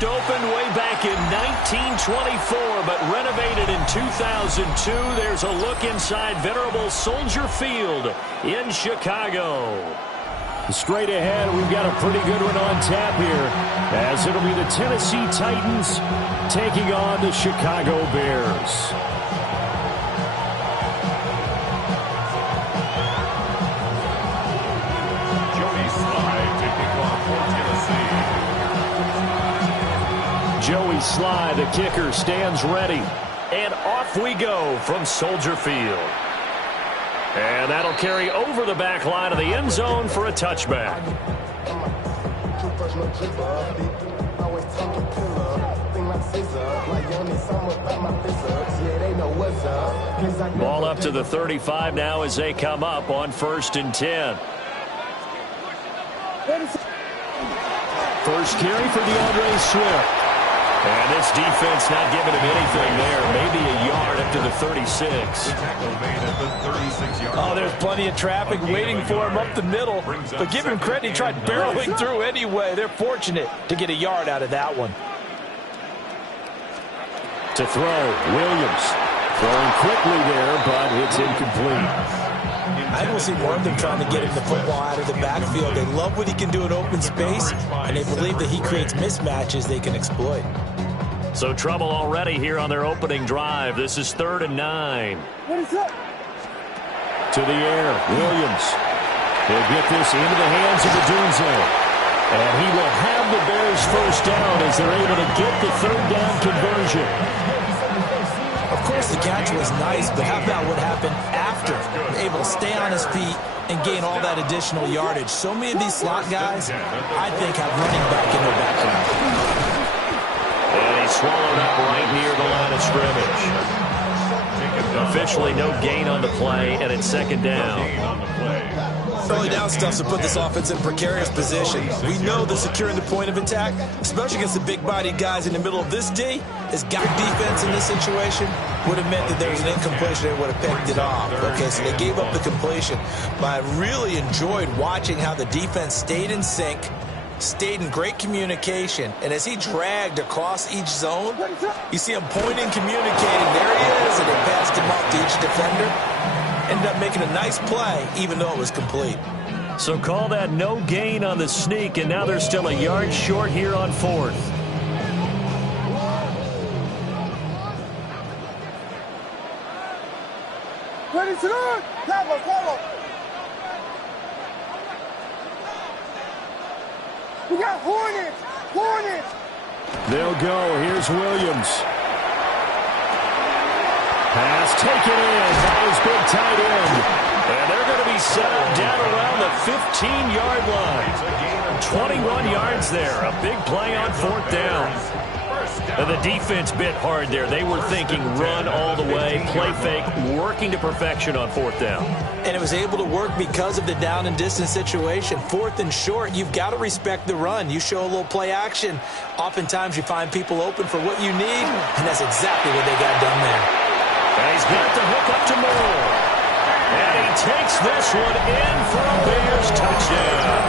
first opened way back in 1924, but renovated in 2002. There's a look inside venerable Soldier Field in Chicago. Straight ahead, we've got a pretty good one on tap here, as it'll be the Tennessee Titans taking on the Chicago Bears. Joey Slye, the kicker, stands ready. And off we go from Soldier Field. And that'll carry over the back line of the end zone for a touchback. Ball up to the 35 now as they come up on 1st and 10. First carry for DeAndre Swift. And this defense not giving him anything there. Maybe a yard up to the 36. Oh, there's plenty of traffic waiting for him up the middle. But give him credit, he tried barreling through anyway. They're fortunate to get a yard out of that one. To throw, Williams. Throwing quickly there, but it's incomplete. I don't see more of them trying to get him the football out of the backfield. They love what he can do in open space, and they believe that he creates mismatches they can exploit. So trouble already here on their opening drive. This is 3rd and 9. To the air, Williams. He'll get this into the hands of Odunze. And he will have the Bears first down as they're able to get the 3rd down conversion. Of course, the catch was nice, but how about what happened after? Able to stay on his feet and gain all that additional yardage. So many of these slot guys, I think, have running back in their background. And he's swallowed up right near the line of scrimmage. Officially no gain on the play, and it's 2nd down. Early down stuff to put this offense in precarious position. We know that securing the point of attack, especially against the big-bodied guys in the middle of this D, has got defense in this situation, would have meant that there was an incompletion and would have picked it off. Okay, so they gave up the completion. But I really enjoyed watching how the defense stayed in sync, stayed in great communication, and as he dragged across each zone, you see him pointing, communicating. There he is, and they passed him off to each defender. Ended up making a nice play, even though it was complete. So call that no gain on the sneak, and now they're still a yard short here on 4th. Ready to run! Cover! We got Hornets! They'll go. Here's Williams. Pass taken in by his big tight end. And they're going to be set up down around the 15-yard line. 21 yards there. A big play on 4th down. And the defense bit hard there. They were thinking run all the way, play fake, working to perfection on 4th down. And it was able to work because of the down and distance situation. 4th and short, you've got to respect the run. You show a little play action. Oftentimes you find people open for what you need, and that's exactly what they got done there. And he's got the hook up to Moore. And he takes this one in for a Bears touchdown.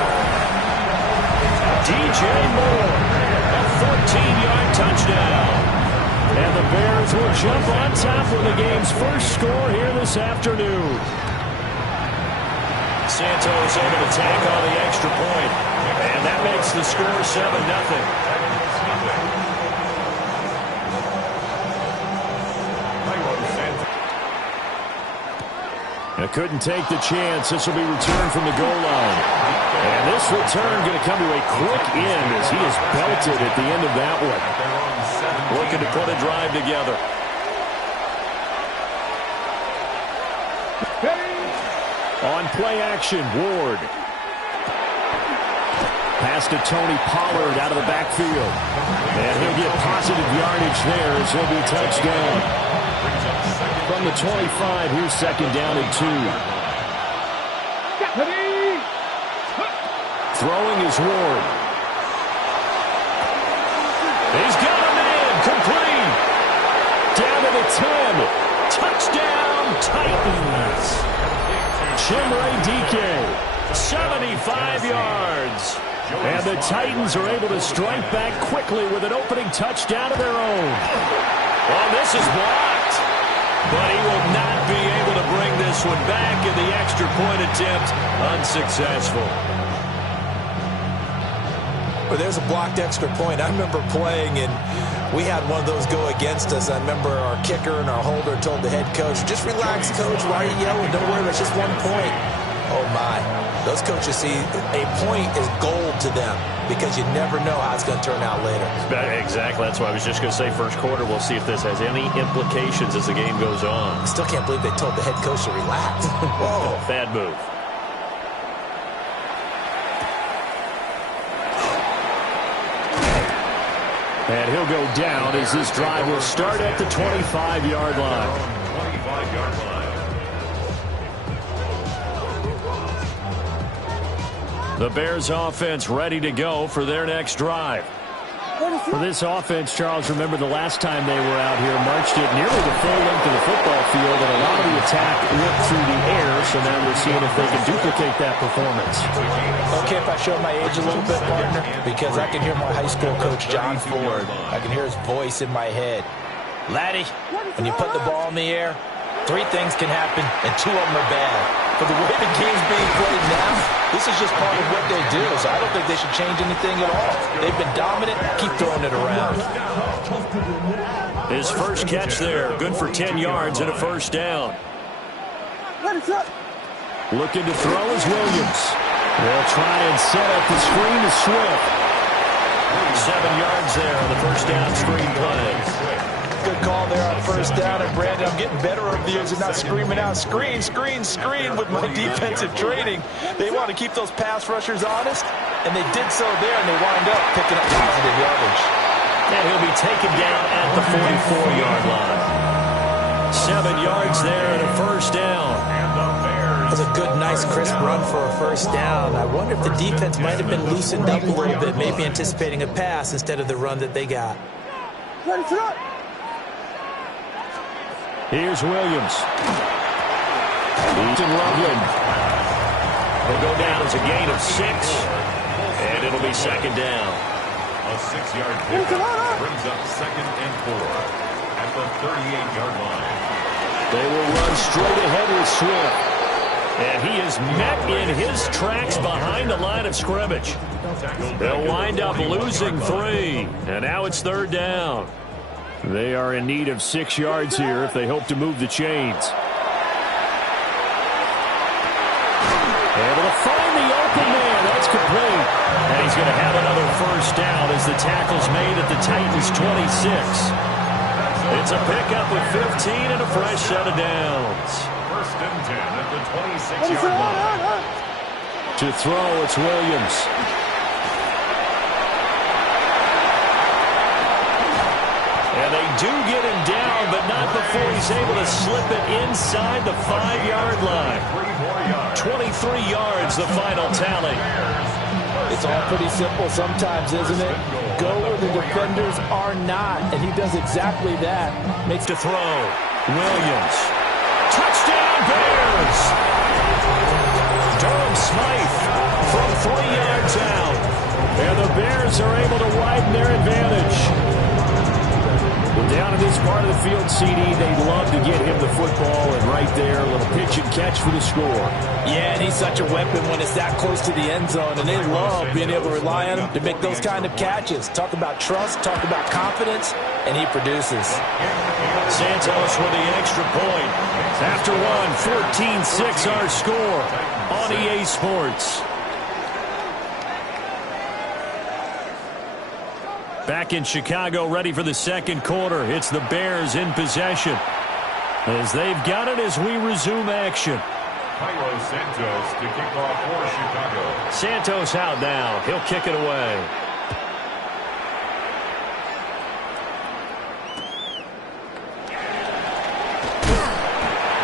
DJ Moore, a 14-yard touchdown. And the Bears will jump on top with the game's first score here this afternoon. Santos able to tack on the extra point. And that makes the score 7-0. Couldn't take the chance. This will be returned from the goal line. And this return going to come to a quick end as he is belted at the end of that one. Looking to put a drive together. On play action, Ward. Pass to Tony Pollard out of the backfield. And he'll get positive yardage there as he'll be touched down. From the 25, here's 2nd down and 2. Throwing is Ward. He's got him in. Complete. Down to the 10. Touchdown, Titans. Chimere Dike. 75 yards. And the Titans are able to strike back quickly with an opening touchdown of their own. Well, this is blocked. But he will not be able to bring this one back, and the extra point attempt unsuccessful. Well, there's a blocked extra point. I remember playing, and we had one of those go against us. I remember our kicker and our holder told the head coach, just relax, coach. Why are you yelling? Don't worry, it's just 1 point. Oh, my. Those coaches see a point is gold to them because you never know how it's going to turn out later. Exactly. That's why I was just going to say first quarter. We'll see if this has any implications as the game goes on. I still can't believe they told the head coach to relax. Whoa. Bad move. And he'll go down as this drive will start at the 25-yard line. 25-yard line. The Bears offense ready to go for their next drive. For this offense, Charles, remember the last time they were out here, marched it nearly the full length of the football field, and a lot of the attack went through the air, so now we're seeing if they can duplicate that performance. Okay, if I show my age a little bit, partner, because I can hear my high school coach, John Ford. I can hear his voice in my head. Laddie, when you put the ball in the air, 3 things can happen, and 2 of them are bad. But the way the game's being played now, this is just part of what they do, so I don't think they should change anything at all. They've been dominant. Keep throwing it around. His first catch there, good for 10 yards and a first down. Looking to throw is Williams. They'll try and set up the screen to Swift. 7 yards there on the first down screen play. Good call there on first down. And, Brandon, I'm getting better over the years and not screaming out, screen, screen, screen with my defensive training. They want to keep those pass rushers honest, and they did so there, and they wind up picking up positive yardage. And he'll be taken down at the 44-yard line. 7 yards there and a first down. That was a good, nice, crisp run for a first down. I wonder if the defense might have been loosened up a little bit, maybe anticipating a pass instead of the run that they got. Here's Williams. Ethan Loveland. He'll go down as a gain of 6, and it'll be second down. A 6-yard pickup brings up 2nd and 4 at the 38-yard line. They will run straight ahead with Swift. And he is met in his tracks behind the line of scrimmage. They'll wind up losing 3, and now it's 3rd down. They are in need of 6 yards here if they hope to move the chains. Able to find the open man. That's complete. And he's going to have another first down as the tackle's made at the Titans' 26. It's a pickup with 15 and a fresh set of downs. 1st and 10 at the 26-yard line. To throw, it's Williams. And they do get him down, but not before he's able to slip it inside the 5-yard line. 23 yards, the final tally. It's all pretty simple sometimes, isn't it? Go where the defenders are not, and he does exactly that. Makes to throw. Williams. Touchdown, Bears! Durham Smythe from 3 yards out. And the Bears are able to widen their advantage. Well, down in this part of the field, CD, they'd love to get him the football, and right there, a little pitch and catch for the score. Yeah, and he's such a weapon when it's that close to the end zone, and they love being able to rely on him to make those kind of catches. Talk about trust, talk about confidence, and he produces. Santos with the extra point. After one, 14-6 our score on EA Sports. Back in Chicago, ready for the second quarter. It's the Bears in possession as they've got it as we resume action. Cairo Santos to kick off for Chicago. Santos out now. He'll kick it away.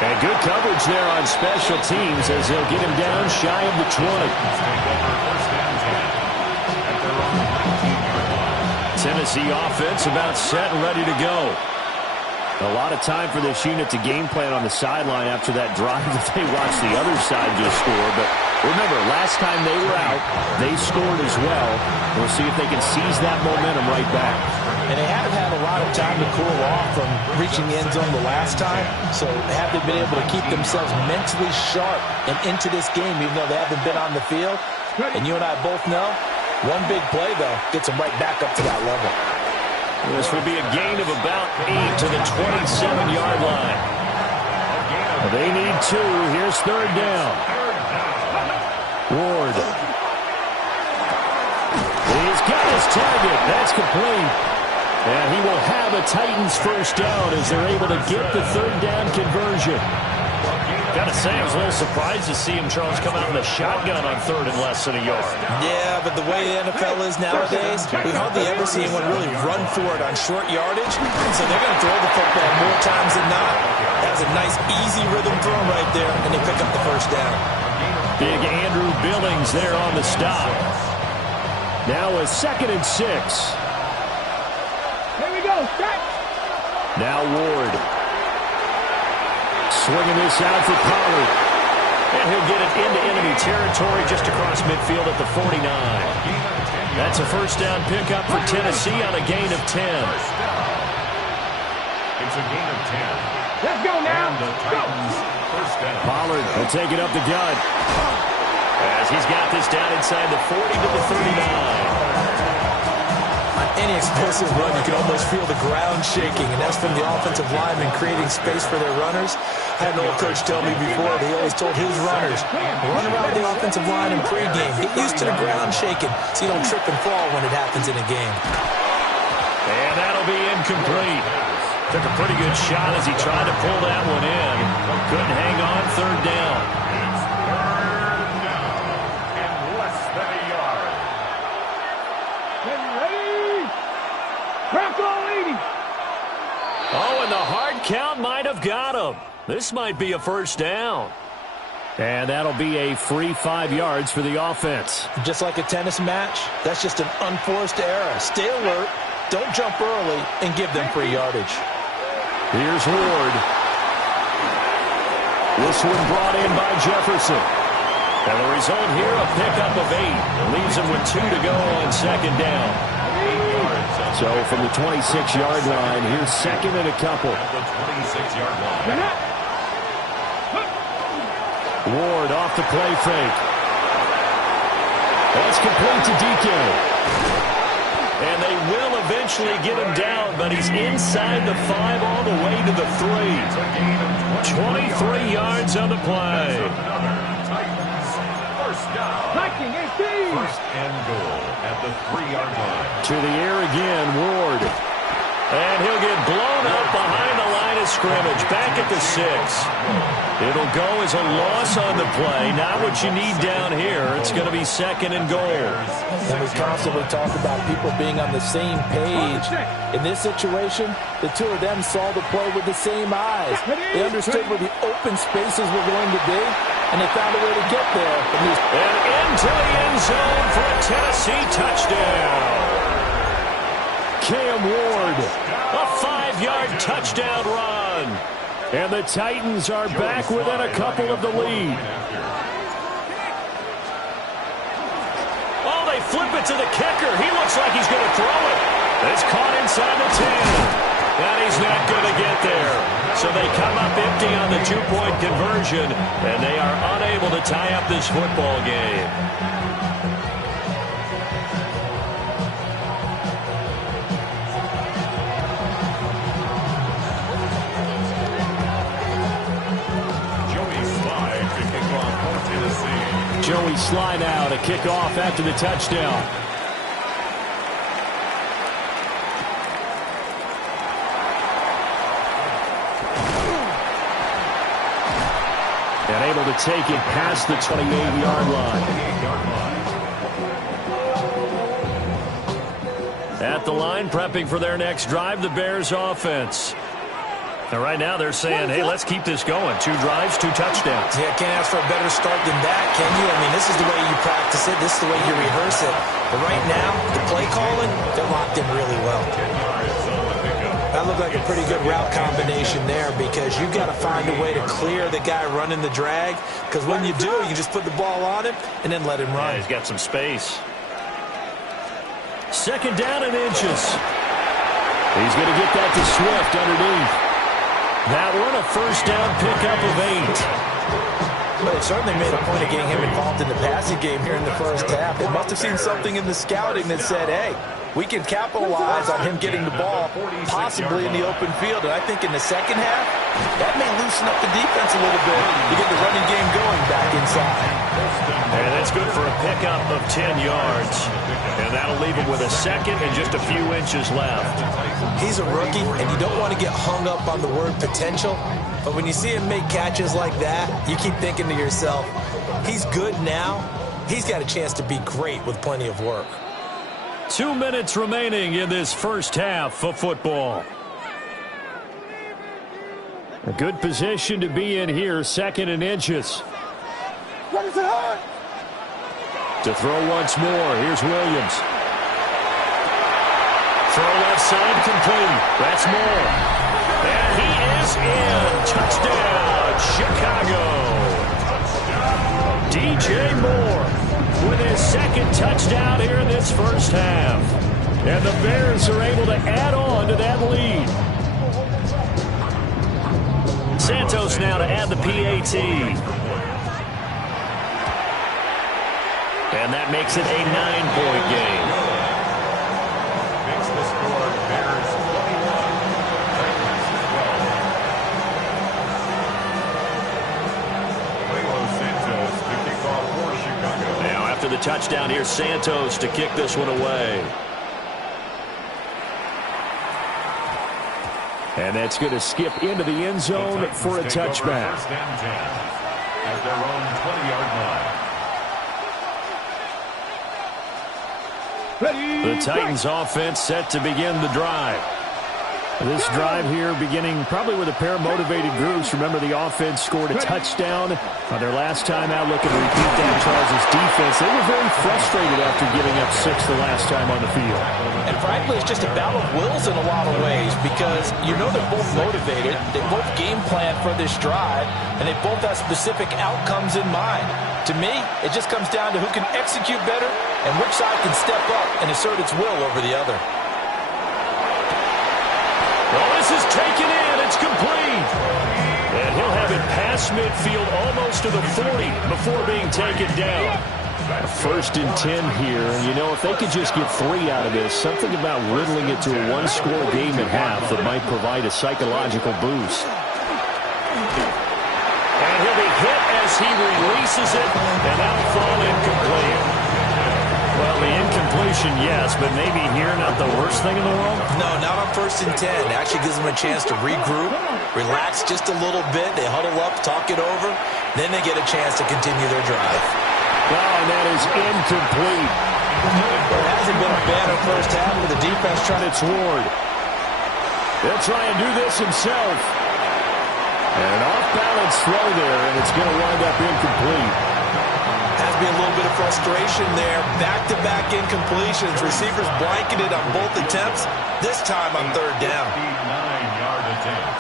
And good coverage there on special teams as they'll get him down shy of the 20. Tennessee offense about set and ready to go. A lot of time for this unit to game plan on the sideline after that drive that they watched the other side just score, but Remember, last time they were out, they scored as well. We'll see if they can seize that momentum right back. And they haven't had a lot of time to cool off from reaching the end zone the last time. So have they been able to keep themselves mentally sharp and into this game, even though they haven't been on the field? And you and I both know, one big play, though, gets them right back up to that level. This will be a gain of about 8 to the 27-yard line. They need 2. Here's third down. Ward. He's got his target. That's complete. And he will have a Titans first down as they're able to get the third down conversion. Gotta say, I was a little surprised to see him, Charles, come out in the shotgun on third and less than a yard. Yeah, but the way the NFL is nowadays, we hardly ever see anyone really run for it on short yardage. So they're going to throw the football more times than not. That was a nice, easy rhythm throw right there, and they pick up the first down. Big Andrew Billings there on the stop. Now a 2nd and 6. Here we go, stretch. Now Ward. Swinging this out for Pollard. And he'll get it into enemy territory just across midfield at the 49. That's a first down pickup for Tennessee on a gain of 10. It's a gain of 10. Let's go now. And the Titans first down. Pollard will take it up the gut. As he's got this down inside the 40 to the 39. On any explosive run, you can almost feel the ground shaking, and that's from the offensive linemen creating space for their runners. I had an old coach tell me before, they always told his runners, run around the offensive line in pregame. Get used to the ground shaking so you don't trip and fall when it happens in a game. And that'll be incomplete. Took a pretty good shot as he tried to pull that one in. Couldn't hang on, third down. It's third down and less than a yard. Ready? Bronco 80. Oh, and the hard count might have got him. This might be a first down. And that'll be a free 5 yards for the offense. Just like a tennis match, that's just an unforced error. Stay alert, don't jump early, and give them free yardage. Here's Ward. This one brought in by Jefferson. And the result here, a pickup of 8. Leaves him with 2 to go on second down. So from the 26-yard line, here's 2nd and a couple. At the 26-yard line. Ward off the play fake. That's complete to DK. And they will eventually get him down, but he's inside the 5 all the way to the 3. 23 yards on the play. First down. First and goal at the 3-yard line. To the air again, Ward. And he'll get blown up behind the line of scrimmage, back at the 6. It'll go as a loss on the play. Not what you need down here. It's going to be 2nd and goal. And we constantly talk about people being on the same page. In this situation, the two of them saw the play with the same eyes. They understood where the open spaces were going to be, and they found a way to get there. And into the end zone for a Tennessee touchdown. Cam Ward. A 5-yard touchdown run. And the Titans are back within a couple of the lead. Oh, they flip it to the kicker. He looks like he's going to throw it. It's caught inside the 10. And he's not going to get there. So they come up empty on the 2-point conversion, and they are unable to tie up this football game. Joey Slye now to kick off after the touchdown. And able to take it past the 28-yard line. At the line, prepping for their next drive, the Bears offense. And right now they're saying, hey, let's keep this going. 2 drives, 2 touchdowns. Yeah, can't ask for a better start than that, can you? I mean, this is the way you practice it. This is the way you rehearse it. But right now, the play calling, they're locked in really well. That looked like a pretty good route combination there because you've got to find a way to clear the guy running the drag, because when you do, you just put the ball on him and then let him run. Yeah, he's got some space. Second down and inches. He's going to get that to Swift underneath. That one a first down pickup of 8. But it certainly made a point of getting him involved in the passing game here in the first half. They must have seen something in the scouting that said, hey, we can capitalize on him getting the ball possibly in the open field. And I think in the second half, that may loosen up the defense a little bit to get the running game going back inside. And that's good for a pickup of 10 yards. And that'll leave him with a second and just a few inches left. He's a rookie, and you don't want to get hung up on the word potential. But when you see him make catches like that, you keep thinking to yourself, he's good now. He's got a chance to be great with plenty of work. 2 minutes remaining in this first half of football. A good position to be in here, second and inches. To throw once more, here's Williams. Throw left side complete. That's Moore. And he is in. Touchdown, Chicago. DJ Moore with his second touchdown here in this first half. And the Bears are able to add on to that lead. Santos now to add the PAT. And that makes it a 9-point game. Makes the score Bears 21, Titans 12. Santos to kick off for Chicago. Now after the touchdown, here's Santos to kick this one away. And that's going to skip into the end zone for a touchback. First and 10 at their own 20-yard line. The Titans offense set to begin the drive. This drive here beginning probably with a pair of motivated groups. Remember, the offense scored a touchdown on their last time out, looking to repeat that. Charles' defense, they were very frustrated after giving up 6 the last time on the field. And frankly, it's just a battle of wills in a lot of ways because you know they're both motivated, they both game plan for this drive, and they both have specific outcomes in mind. To me, it just comes down to who can execute better and which side can step up and assert its will over the other. Well, this is taken in. It's complete. And he'll have it past midfield almost to the 40 before being taken down. First and 10 here. And, you know, if they could just get 3 out of this, something about whittling it to a one-score game at half that might provide a psychological boost. And he'll be hit as he releases it, and that'll fall incomplete. Well, the incompletion, yes, but maybe here not the worst thing in the world? No, not on first and 10. It actually gives them a chance to regroup, relax just a little bit. They huddle up, talk it over. Then they get a chance to continue their drive. Oh, and that is incomplete. Well, it hasn't been a bad first half with the defense trying to... It's Ward. He'll try and do this himself. And an off-balance throw there, and it's going to wind up incomplete. Has to be a little bit of frustration there. Back-to-back incompletions. Receivers blanketed on both attempts, this time on third down. 9-yard attempt.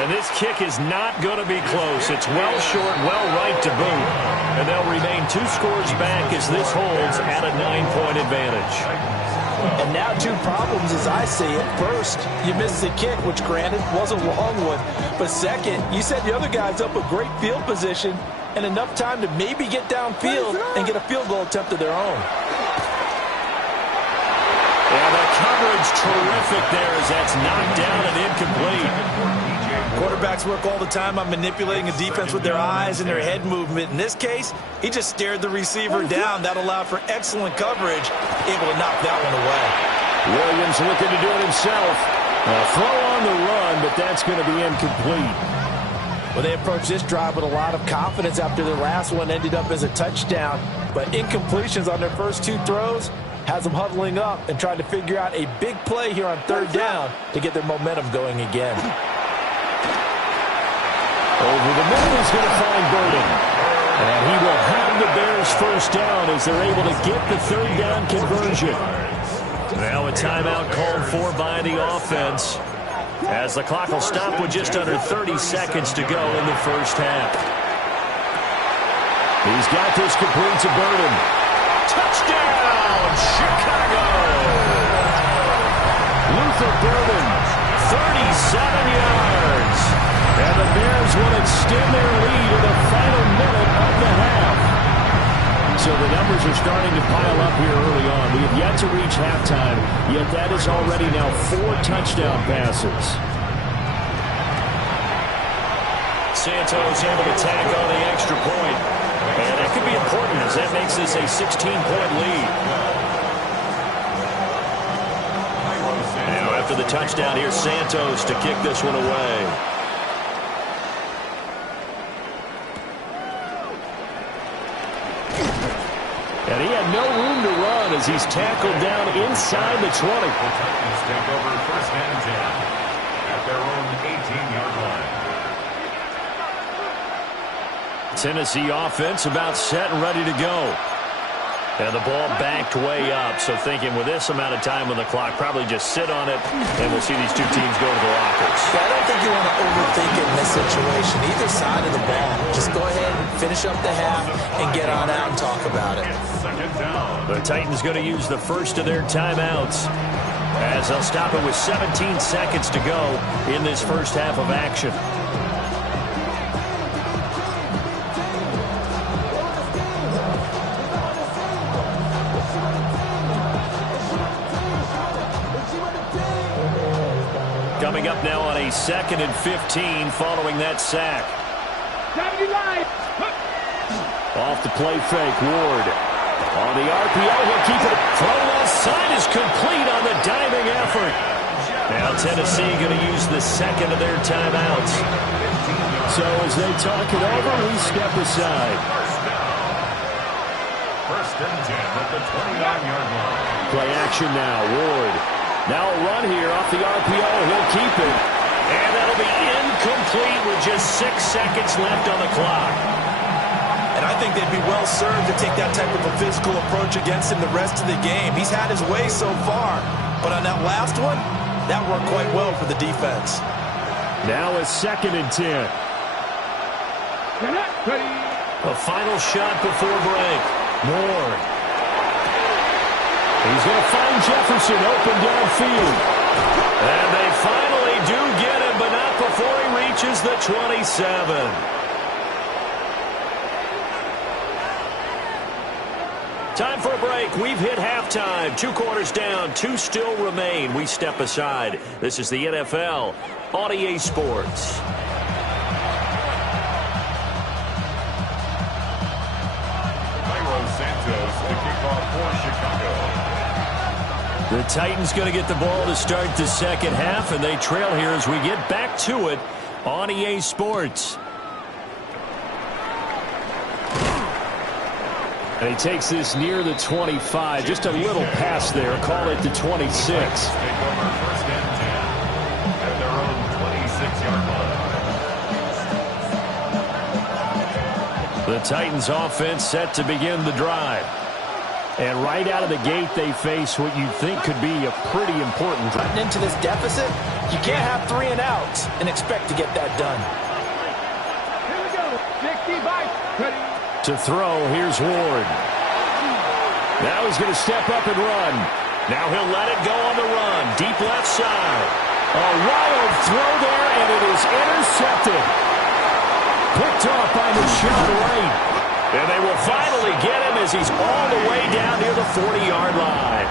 And this kick is not going to be close. It's well short, well right to boot. And they'll remain 2 scores back as this holds at a 9-point advantage. And now 2 problems as I see it. First, you missed the kick, which granted was a long one. But second, you set the other guys up with great field position and enough time to maybe get downfield and get a field goal attempt of their own. And the coverage terrific there as that's knocked down and incomplete. Quarterbacks work all the time on manipulating a defense with their eyes and their head movement. In this case, he just stared the receiver down. That allowed for excellent coverage, able to knock that one away. Williams looking to do it himself. A throw on the run, but that's going to be incomplete. Well, they approached this drive with a lot of confidence after their last one ended up as a touchdown. But incompletions on their first 2 throws has them huddling up and trying to figure out a big play here on third down to get their momentum going again. Over the middle, he's going to find Burden. And he will have the Bears first down as they're able to get the third down conversion. Now a timeout called for by the offense, as the clock will stop with just under 30 seconds to go in the first half. He's got this complete to Burden. Touchdown, Chicago! Luther Burden, 37 yards. And the Bears will extend their lead in the final minute of the half. So the numbers are starting to pile up here early on. We have yet to reach halftime, yet that is already now 4 touchdown passes. Santos able to tag on the extra point. And it could be important as that makes this a 16-point lead. Now after the touchdown, here's Santos to kick this one away. And he had no room to run as he's tackled down inside the 20. The Titans take over first and 10 at their own 18-yard line. Tennessee offense about set and ready to go. And the ball backed way up, so thinking with this amount of time on the clock, probably just sit on it, and we'll see these two teams go to the lockers. I don't think you want to overthink it in this situation. Either side of the ball. Just go ahead and finish up the half and get on out and talk about it. Second down. The Titans going to use the first of their timeouts, as they'll stop it with 17 seconds to go in this first half of action. Coming up now on a 2nd and 15 following that sack. Off the play fake, Ward. On the RPO, he'll keep it. Throw left side is complete on the diving effort. Now Tennessee going to use the second of their timeouts. So as they talk it over, we step aside. First and 10 at the 29-yard line. Play action now, Ward. Now a run here off the RPO. He'll keep it. And that'll be incomplete with just 6 seconds left on the clock. And I think they'd be well served to take that type of a physical approach against him the rest of the game. He's had his way so far, but on that last one, that worked quite well for the defense. Now a 2nd and 10. A final shot before break. Moore. He's going to find Jefferson open downfield. And they finally do get him, but not before he reaches the 27. Time for a break. We've hit halftime. 2 quarters down. 2 still remain. We step aside. This is the NFL on EA Sports. Santos to kick off for Chicago. The Titans going to get the ball to start the second half, and they trail here as we get back to it on EA Sports. And he takes this near the 25. Just a little pass there. Call it the 26. Take over first and 10 at their own 26-yard line. The Titans offense set to begin the drive. And right out of the gate, they face what you think could be a pretty important drive. Into this deficit, you can't have 3 and outs and expect to get that done. Here we go. 65. To throw, here's Ward. Now he's going to step up and run. Now he'll let it go on the run. Deep left side. A wild throw there, and it is intercepted. Picked off by Michelle Wright. And they will finally get him as he's all the way down near the 40-yard line.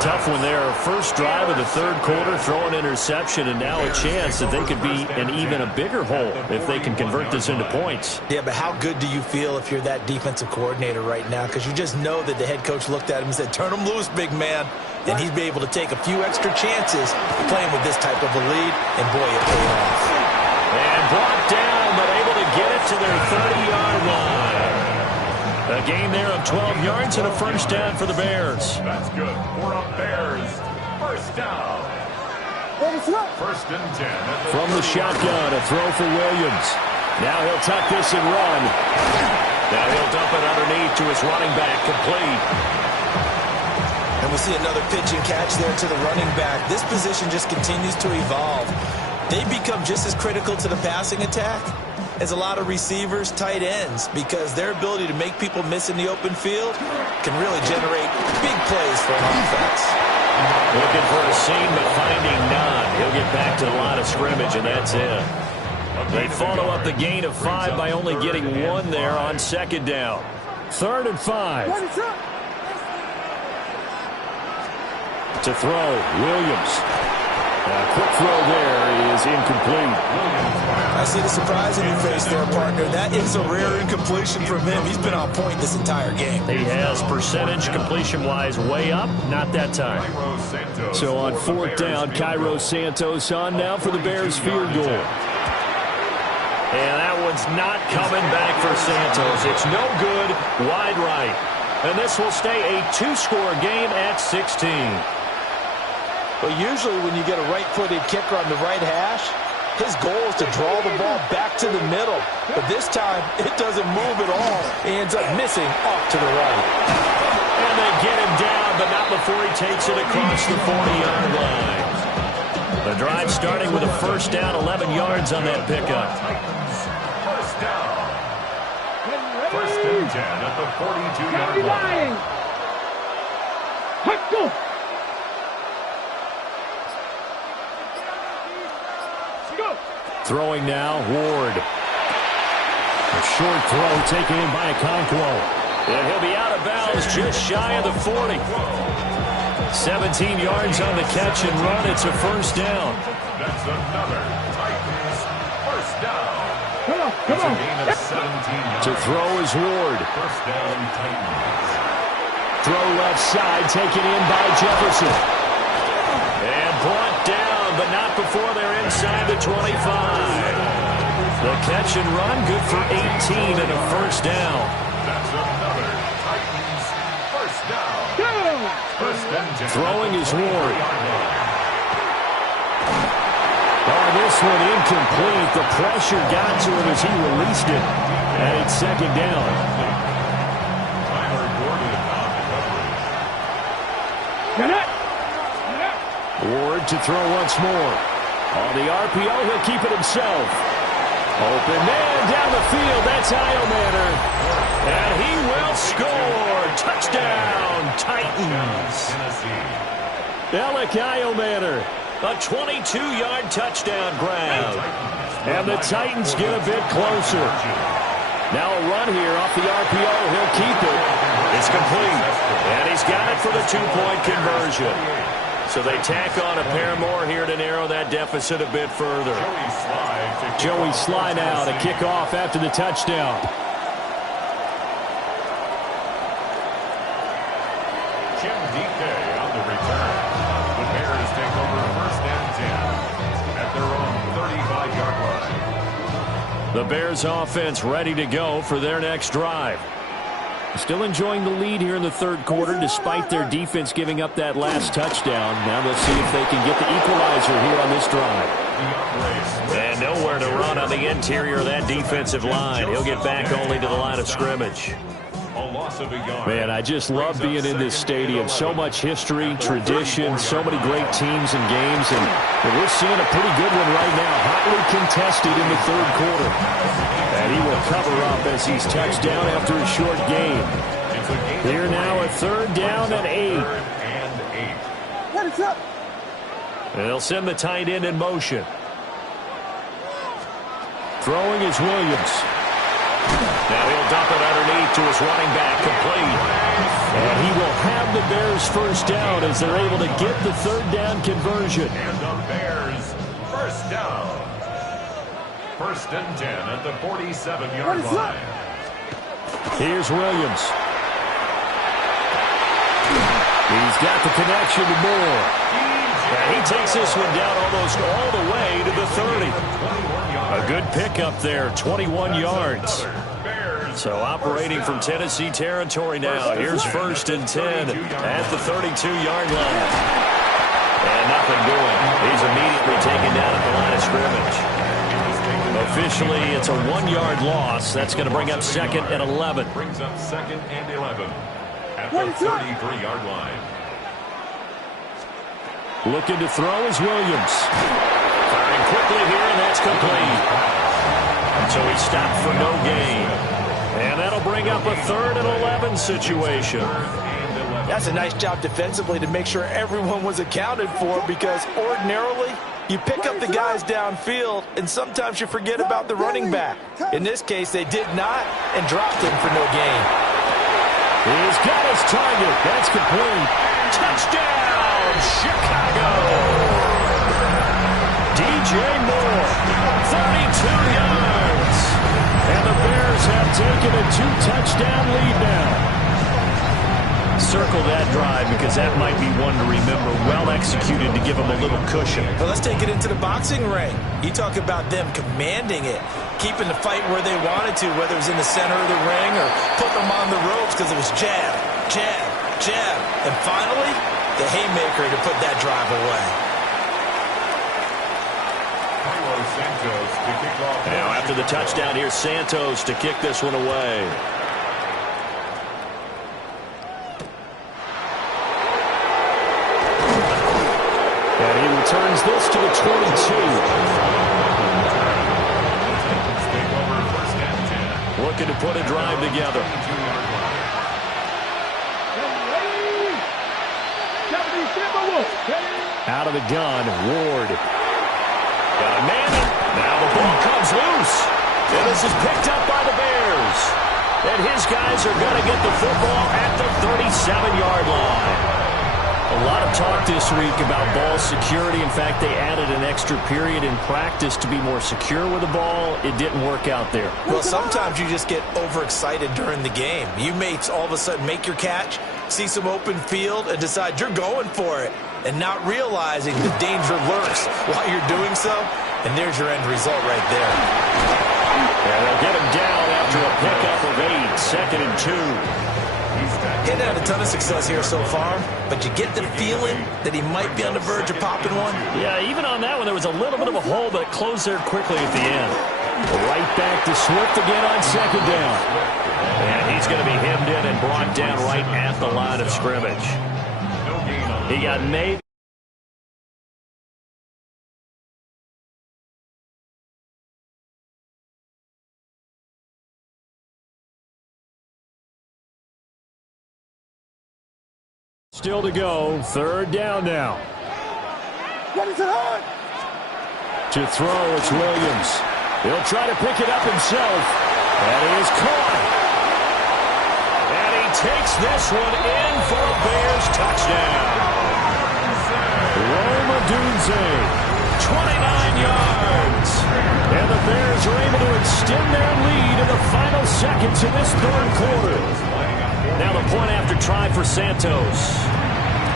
Tough one there. First drive of the third quarter, throw an interception, and now a chance that they could be in even a bigger hole if they can convert this into points. Yeah, but how good do you feel if you're that defensive coordinator right now? Because you just know that the head coach looked at him and said, turn him loose, big man. And he'd be able to take a few extra chances playing with this type of a lead, and boy, it paid off. And brought down, but able to get it to their 30-yard line. A gain there of 12 yards and a first down for the Bears. That's good for a Bears first down. First and 10. From the shotgun, a throw for Williams. Now he'll tuck this and run. Now he'll dump it underneath to his running back, complete. And we see another pitch and catch there to the running back. This position just continues to evolve. They become just as critical to the passing attack as a lot of receivers, tight ends, because their ability to make people miss in the open field can really generate big plays for an offense. Looking for a seam, but finding none. He'll get back to the line of scrimmage, and that's it. They follow up the gain of 5 by only getting 1 there on second down. 3rd and 5. To throw, Williams. A quick throw there is incomplete. I see the surprise in your face there, partner. That is a rare incompletion from him. He's been on point this entire game. He has percentage completion-wise way up, not that time. So on 4th down, Cairo Santos on now for the Bears field goal. And that one's not coming back for Santos. It's no good, wide right. And this will stay a 2-score game at 16. Well, usually when you get a right-footed kicker on the right hash, his goal is to draw the ball back to the middle. But this time, it doesn't move at all. He ends up missing off to the right. And they get him down, but not before he takes it across the 40-yard line. The drive starting with a first down, 11 yards on that pickup. First down. First and 10 at the 42-yard line. Let's go. Throwing now, Ward. A short throw taken in by Okonkwo. And he'll be out of bounds just shy of the 40. 17 yards on the catch and run. It's a first down. That's another Titans first down. Come on. It's a gain of 17 yards. To throw is Ward. First down, Titans. Throw left side, taken in by Jefferson. And brought down, but not before they're inside the 25. The catch and run, good for 18 and a first down. That's another Titans first down. First and 10. Throwing is Ward. Oh, this one incomplete. The pressure got to him as he released it. And it's second down. Tyler Gordon on recovery. Ward to throw once more. On the RPO, he'll keep it himself. Open man down the field. That's Iomanner. And he will score. Touchdown, Titans. Alec Iomanner. A 22-yard touchdown grab. And the Titans get a bit closer. Now a run here off the RPO. He'll keep it. It's complete. And he's got it for the 2-point conversion. So they tack on a pair more here to narrow that deficit a bit further. Joey Slye now to kick off after the touchdown. Jim Dike on the return. The Bears take over first and 10 at their own 35-yard line. The Bears offense ready to go for their next drive. Still enjoying the lead here in the third quarter despite their defense giving up that last touchdown. Now they'll see if they can get the equalizer here on this drive. And nowhere to run on the interior of that defensive line. He'll get back only to the line of scrimmage. Man, I just love being in this stadium. So much history, tradition, so many great teams and games. And we're seeing a pretty good one right now. Hotly contested in the third quarter. And he will cover up as he's touched down after a short game. Here now a third down and 8. And they'll send the tight end in motion. Throwing is Williams. Now he'll dump it underneath to his running back, complete. And he will have the Bears first down as they're able to get the third down conversion. And the Bears first down. First and 10 at the 47-yard line. Here's Williams. He's got the connection to Moore. And he takes this one down almost all the way to the 30. A good pickup there, 21 yards. So operating from Tennessee territory now. Here's first and 10 at the 32-yard line. And nothing doing. He's immediately taken down at the line of scrimmage. Officially, it's a 1-yard loss. That's going to bring up second and 11. Brings up second and 11 at the 33-yard line. Looking to throw is Williams. Firing quickly here, and that's complete. So he stopped for no gain. And that'll bring up a 3rd and 11 situation. That's a nice job defensively to make sure everyone was accounted for, because ordinarily you pick up the guys downfield and sometimes you forget about the running back. In this case, they did not and dropped him for no gain. He's got his target. That's complete. Touchdown, Chicago! DJ Moore, 32 yards. And the Bears have taken a 2-touchdown lead now. Circle that drive, because that might be one to remember. Well executed to give them a little cushion. Well, let's take it into the boxing ring. You talk about them commanding it, keeping the fight where they wanted to, whether it was in the center of the ring or putting them on the ropes, because it was jab, jab, jab. And finally, the haymaker to put that drive away. Now after the touchdown, here's Santos to kick this one away. And he returns this to the 22. Looking to put a drive together. Out of the gun, Ward. Got a man. Now the ball comes loose. And this is picked up by the Bears. And his guys are going to get the football at the 37-yard line. A lot of talk this week about ball security. In fact, they added an extra period in practice to be more secure with the ball. It didn't work out there. Well, sometimes you just get overexcited during the game. You may all of a sudden make your catch, see some open field, and decide you're going for it, and not realizing the danger lurks while you're doing so. And there's your end result right there. And they'll get him down after a pickup of 8, 2nd and 2. He's had a ton of success here so far, but you get the feeling that he might be on the verge of popping one. Yeah, even on that one, there was a little bit of a hole, but it closed there quickly at the end. Right back to Swift again on 2nd down. And he's going to be hemmed in and brought down right at the line of scrimmage. He got maybe. Still to go. 3rd down now. What is it on? To throw, it's Williams. He'll try to pick it up himself. And he is caught. And he takes this one in for a Bears touchdown. Rome Odunze, 29 yards. And the Bears are able to extend their lead in the final seconds of this 3rd quarter. Now the point after try for Santos.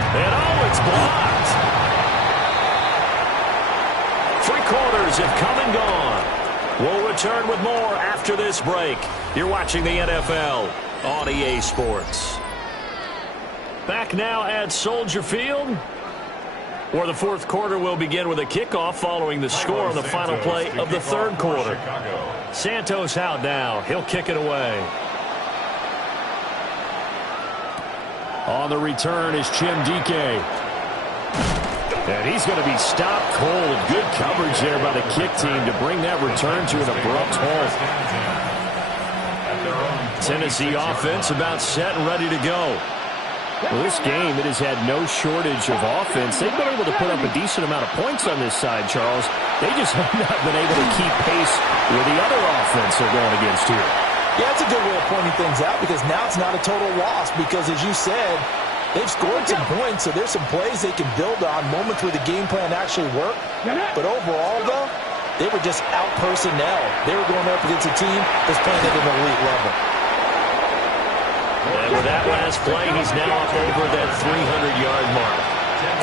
And it's blocked. 3 quarters have come and gone. We'll return with more after this break. You're watching the NFL on EA Sports. Back now at Soldier Field, where the 4th quarter will begin with a kickoff following the score on the final play of the 3rd quarter. Santos out now. He'll kick it away. On the return is Chimdike. And he's going to be stopped cold. Good coverage there by the kick team to bring that return to an abrupt halt. Tennessee offense about set and ready to go. Well, this game, it has had no shortage of offense. They've been able to put up a decent amount of points on this side, Charles. They just have not been able to keep pace with the other offense they're going against here. Yeah, it's a good way of pointing things out, because now it's not a total loss, because as you said, they've scored some points, so there's some plays they can build on, moments where the game plan actually worked. But overall, though, they were just out personnel. They were going up against a team that's playing at an elite level. And with that last play, he's now up over that 300-yard mark.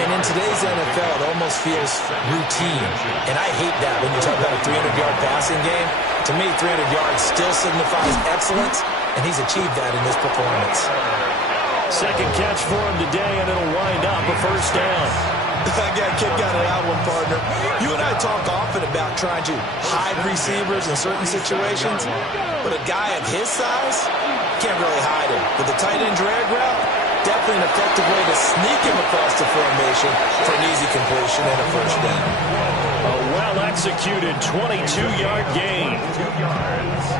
And in today's NFL, it almost feels routine. And I hate that when you talk about a 300-yard passing game. To me, 300 yards still signifies excellence, and he's achieved that in this performance. Second catch for him today, and it'll wind up a 1st down. That kid got it out one, partner. You and I talk often about trying to hide receivers in certain situations, but a guy of his size can't really hide him. With the tight end drag route, definitely an effective way to sneak him across the formation for an easy completion and a first down. A well-executed 22-yard gain.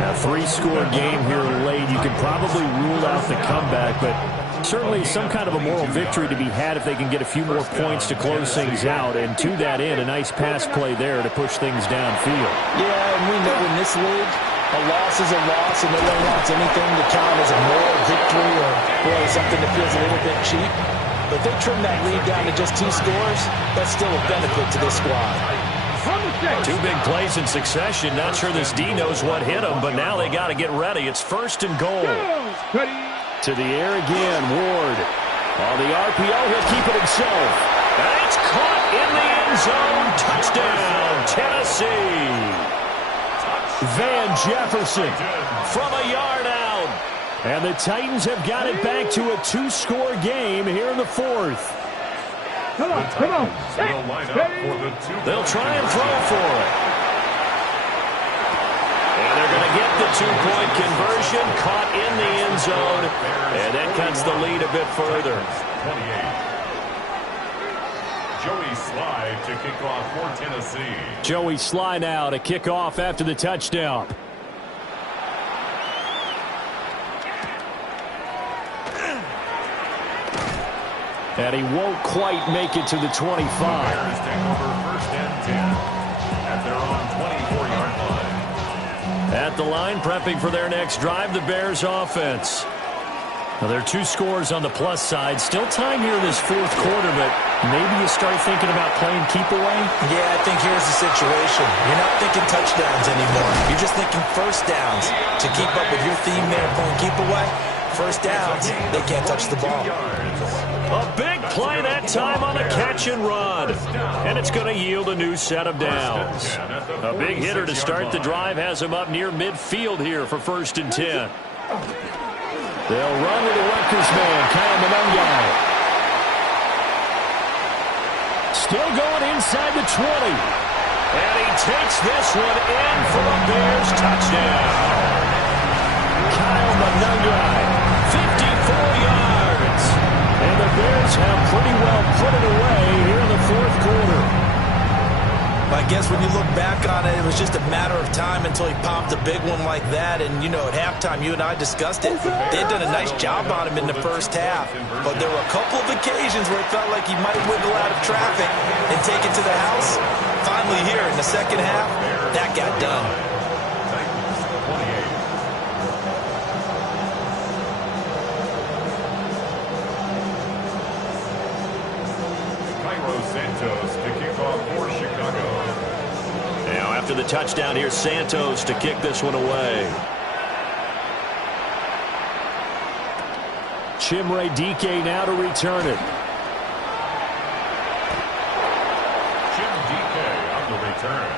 A three-score game here late. You can probably rule out the comeback, but certainly some kind of a moral victory to be had if they can get a few more points to close things out. And to that end, a nice pass play there to push things downfield. Yeah, and we know in this league, a loss is a loss, and no one wants anything to count as a moral victory or really something that feels a little bit cheap. But they trim that lead down to just 2 scores. That's still a benefit to this squad. 2 big plays in succession. Not sure this D knows what hit them, but now they got to get ready. It's 1st and goal. To the air again, Ward. On the RPO, he'll keep it himself. And it's caught in the end zone. Touchdown, Tennessee. Van Jefferson From a yard out. And the Titans have got it back to a 2-score game here in the 4th. Come on, come on. They'll try and throw for it. And they're going to get the 2-point conversion. Caught in the end zone. And that cuts the lead a bit further. 28. Joey Slye to kick off for Tennessee. Joey Slye now to kick off after the touchdown. And he won't quite make it to the 25. Bears take over 1st and 10 at their own 24-yard line. At the line, prepping for their next drive, the Bears offense. Now, there are 2 scores on the plus side. Still time here in this 4th quarter, but maybe you start thinking about playing keep away? Yeah, I think here's the situation. You're not thinking touchdowns anymore. You're just thinking first downs. To keep up with your theme there, playing keep away, first downs, they can't touch the ball. A big play that time on the catch and run. And it's going to yield a new set of downs. A big hitter to start the drive has him up near midfield here for 1st and 10. They'll run with the Rutgers man, Kyle Monangai. Still going inside the 20. And he takes this one in for a Bears touchdown. Kyle Monangai, 54 yards. And the Bears have pretty well put it away here in the 4th quarter. I guess when you look back on it, it was just a matter of time until he popped a big one like that. And, you know, at halftime, you and I discussed it. They had done a nice job on him in the first half. But there were a couple of occasions where it felt like he might wiggle out of traffic and take it to the house. Finally here in the second half, that got done. Cairo Santos to kick off for Chicago. Now after the touchdown, here's Santos to kick this one away. Chimere Dike now to return it. Jim Dike on the return.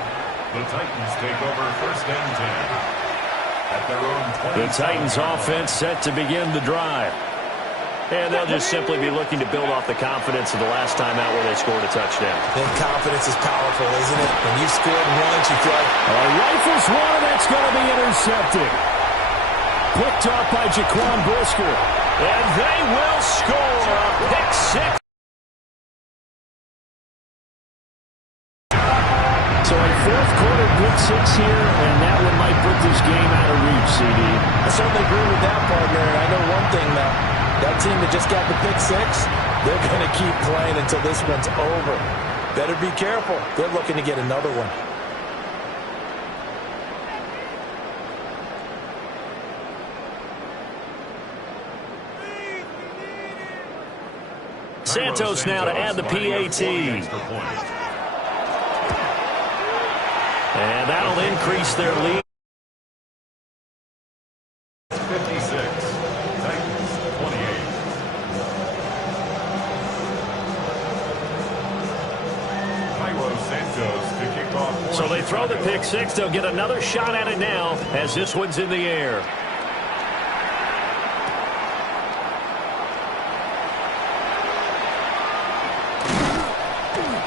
The Titans take over 1st and 10 at their own 20. The Titans offense set to begin the drive. And they'll just simply be looking to build off the confidence of the last time out where they scored a touchdown. Then confidence is powerful, isn't it? When you've scored once, you feel like... Rifles one, and that's going to be intercepted. Picked off by Jaquan Brisker. And they will score a pick 6. So a 4th quarter pick 6 here, and that one might put this game out of reach, CD. I certainly agree with that, partner. And I know one thing, though. That team that just got the pick 6, they're going to keep playing until this one's over. Better be careful. They're looking to get another one. Santos now to add the PAT. And that'll increase their lead. 56. Titans 28. Cairo Santos to kick off. So they throw the pick 6. They'll get another shot at it now as this one's in the air.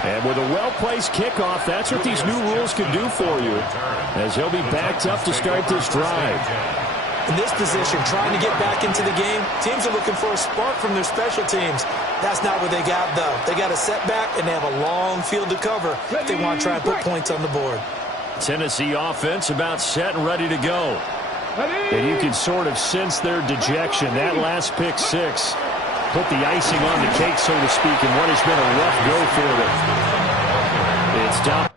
And with a well-placed kickoff, that's what these new rules can do for you, as he'll be backed up to start this drive. In this position, trying to get back into the game, teams are looking for a spark from their special teams. That's not what they got, though. They got a setback, and they have a long field to cover if they want to try and put points on the board. Tennessee offense about set and ready to go. And you can sort of sense their dejection. That last pick six put the icing on the cake, so to speak, in what has been a rough go for them. It's down.